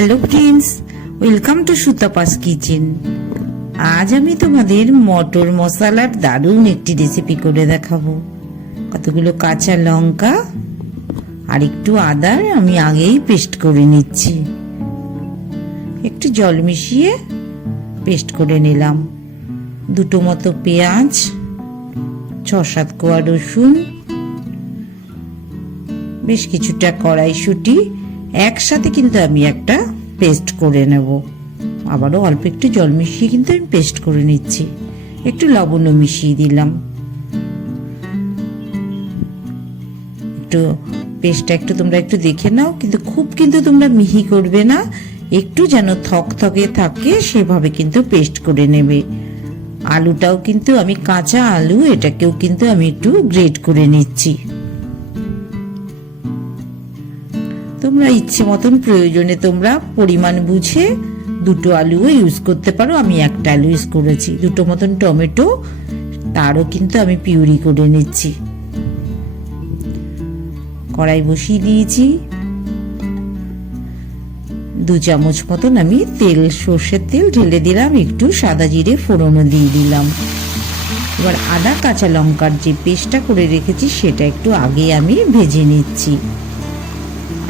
Hello friends, welcome to Sutapa's kitchen. আজ আমি তোমাদের মটর মশলার দারুণ একটি রেসিপি করে দেখাবো। কতগুলো কাঁচা লঙ্কা আর একটু আদার আমি আগেই পেস্ট করে নিচ্ছি। একটু জল মিশিয়ে পেস্ট করে নিলাম। দুটো মতো পেঁয়াজ, 6-7 কোয়া রসুন, বেশ কিছুটা কড়াইশুঁটি একসাথে কিন্তু আমি একটা পেস্ট করে নেব। আবারও অল্প একটু জল মিশিয়ে কিন্তু আমি পেস্ট করে নিচ্ছি। একটু লবণও মিশিয়ে দিলাম। একটু পেস্টটা একটু তোমরা একটু দেখে নাও, কিন্তু তোমরা মিহি করবে না, একটু যেন থকথকে থাকে সেভাবে কিন্তু পেস্ট করে নেবে। আলুটাও কিন্তু আমি কাঁচা আলু, এটাকেও কিন্তু আমি একটু গ্রেট করে নিচ্ছি। তোমরা ইচ্ছে মতন প্রয়োজনে তোমরা পরিমাণ বুঝে দুটো আলুও ইউজ করতে পারো। আমি একটা আলু ইউজ করেছি। দুটো মতন টমেটো, তারও কিন্তু আমি পিউরি করে নিচ্ছি। কড়াই বসিয়ে দিয়েছি। 2 চামচ মতন আমি তেল, সর্ষের তেল ঢেলে দিলাম। একটু সাদা জিরে ফোড়নও দিয়ে দিলাম। এবার আদা কাঁচা লঙ্কার যে পেস্টটা করে রেখেছি সেটা একটু আগে আমি ভেজে নিচ্ছি।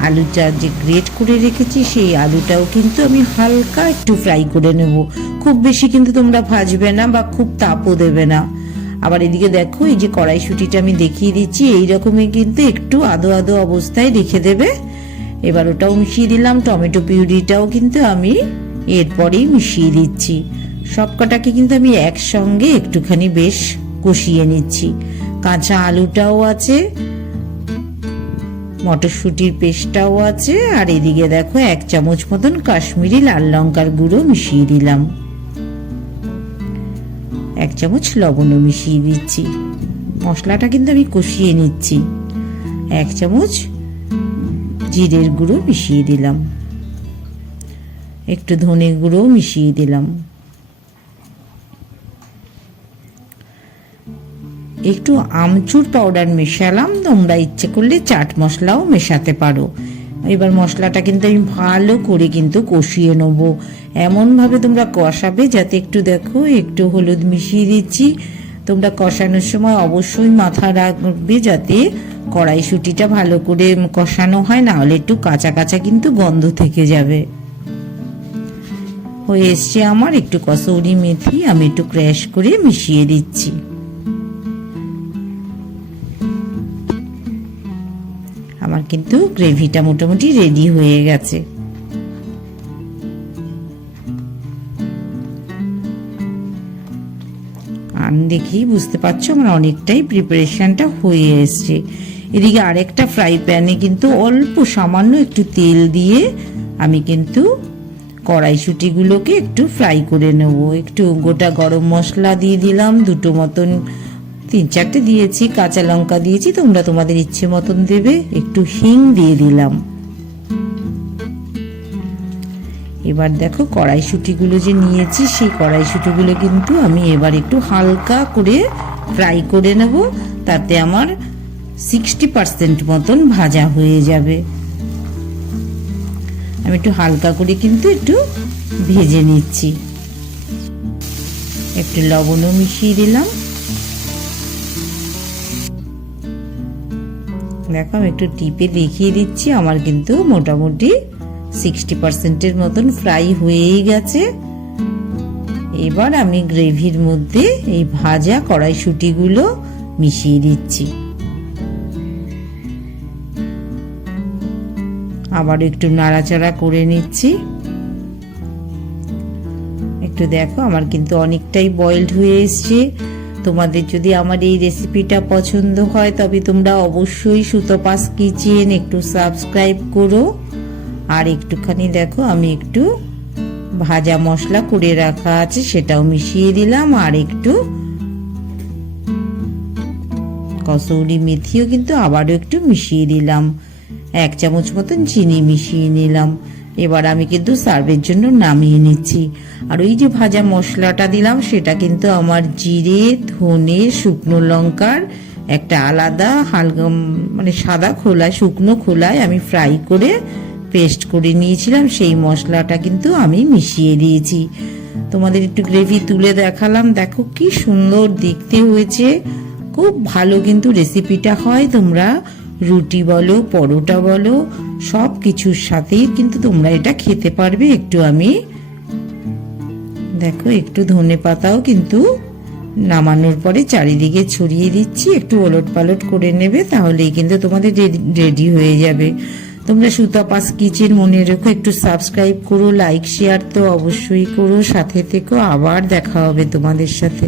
আলুটা যে গ্রেট করে রেখেছি সেই আলুটাও কিন্তু আমি হালকা একটু ফ্রাই করে নেব। খুব বেশি কিন্তু তোমরা ভাজবে না বা খুব তাপও দেবে না। আবার এদিকে দেখো, এই যে কড়াইশুঁটিটা আমি দেখিয়ে দিচ্ছি, এইরকমই কিন্তু একটু আদো আদো অবস্থায় রেখে দেবে। এবার ওটাও মিশিয়ে দিলাম। টমেটো পিউরিটাও কিন্তু আমি এরপরেই মিশিয়ে দিচ্ছি। সবকটাকে কিন্তু আমি একসঙ্গে একটুখানি বেশ কষিয়ে নিচ্ছি। কাঁচা আলুটাও আছে, মটরশুঁটির পেস্টটাও আছে, আর এদিকে দেখো 1 চামচ মতন কাশ্মীরি লাল লঙ্কার গুঁড়ো মিশিয়ে দিলাম। 1 চামচ লবণও মিশিয়ে দিচ্ছি। মশলাটা কিন্তু আমি কষিয়ে নিচ্ছি। 1 চামচ জিরের গুঁড়ো মিশিয়ে দিলাম। একটু ধনে গুঁড়ো মিশিয়ে দিলাম। একটু আমচুর পাউডার মেশালাম। তোমরা ইচ্ছে করলে চাট মশলাও মেশাতে পারো। এবার মশলাটা কিন্তু আমি ভালো করে কিন্তু কষিয়ে নেব। এমনভাবে তোমরা কষাবে যাতে একটু দেখো, একটু হলুদ মিশিয়ে দিচ্ছি। তোমরা কষানোর সময় অবশ্যই মাথা রাখবে যাতে কড়াইশুঁটিটা ভালো করে কষানো হয়, না হলে একটু কাঁচা কাঁচা কিন্তু গন্ধ থেকে যাবে। হয়ে এসছে আমার। একটু কসৌরি মেথি আমি একটু ক্র্যাশ করে মিশিয়ে দিচ্ছি। আমার কিন্তু গ্রেভিটা মোটামুটি রেডি হয়ে গেছে। আমি দেখি বুঝতে পারছো আমার অনেকটাই প্রিপারেশনটা হয়ে এসছে। এদিকে আরেকটা ফ্রাই প্যানে কিন্তু অল্প সামান্য একটু তেল দিয়ে আমি কিন্তু কড়াইশুঁটিগুলোকে একটু ফ্রাই করে নেব। একটু গোটা গরম মশলা দিয়ে দিলাম, দুটো মতন, 3-4টে দিয়েছি, কাঁচা লঙ্কা দিয়েছি, তোমরা তোমাদের ইচ্ছে মতন দেবে। একটু হিং দিয়ে দিলাম। এবার দেখো কড়াইশুঁটিগুলো যে নিয়েছি সেই কড়াইশুঁটিগুলো কিন্তু আমি এবার একটু হালকা করে ফ্রাই করে নেব, তাতে আমার 60% মতন ভাজা হয়ে যাবে। আমি একটু হালকা করে কিন্তু একটু ভেজে নিচ্ছি। একটু লবণও মিশিয়ে দিলাম। দেখো আমি একটু টিপে দেখিয়ে দিচ্ছি, আমার কিন্তু মোটামুটি 60%-এর মতন ফ্রাই হয়েই গেছে। এবার আমি গ্রেভির মধ্যে এই ভাজা কড়াইশুঁটিগুলো মিশিয়ে দিচ্ছি। আবার একটু নাড়াচাড়া করে নিচ্ছি। একটু দেখো আমার কিন্তু অনেকটাই বয়েলড হয়ে এসছে। তোমাদের যদি আমার এই রেসিপিটা পছন্দ হয় তবে তোমরা অবশ্যই সুতপাস কিচেন একটু সাবস্ক্রাইব করো। আর একটুখানি দেখো আমি একটু ভাজা মশলা করে রাখা আছে সেটাও মিশিয়ে দিলাম। আর একটু কসৌরি মেথিও কিন্তু আবারও একটু মিশিয়ে দিলাম। 1 চামচ মতন চিনি মিশিয়ে নিলাম। এবার আমি কিন্তু সার্ভের জন্য নামিয়ে নিচ্ছি। আর ওই যে ভাজা মশলাটা দিলাম সেটা কিন্তু আমার জিরে, ধনে, শুকনো লঙ্কার একটা আলাদা হালকা মানে সাদা খোলা, শুকনো খোলায় আমি ফ্রাই করে পেস্ট করে নিয়েছিলাম সেই মশলাটা কিন্তু আমি মিশিয়ে দিয়েছি। তোমাদের একটু গ্রেভি তুলে দেখালাম, দেখো কি সুন্দর দেখতে হয়েছে। খুব ভালো কিন্তু রেসিপিটা হয়, তোমরা রুটি বলো পরোটা বলো সব কিছুর সাথেই কিন্তু তোমরা এটা খেতে পারবে। একটু আমি দেখো একটু ধনে পাতাও কিন্তু নামানোর পরে চারিদিকে ছড়িয়ে দিচ্ছি, একটু ওলট পালট করে নেবে, তাহলেই কিন্তু তোমাদের রেডি হয়ে যাবে। তোমরা সুতপাস কিচেন মনে রেখো, একটু সাবস্ক্রাইব করো, লাইক শেয়ার তো অবশ্যই করো, সাথে থেকো। আবার দেখা হবে তোমাদের সাথে।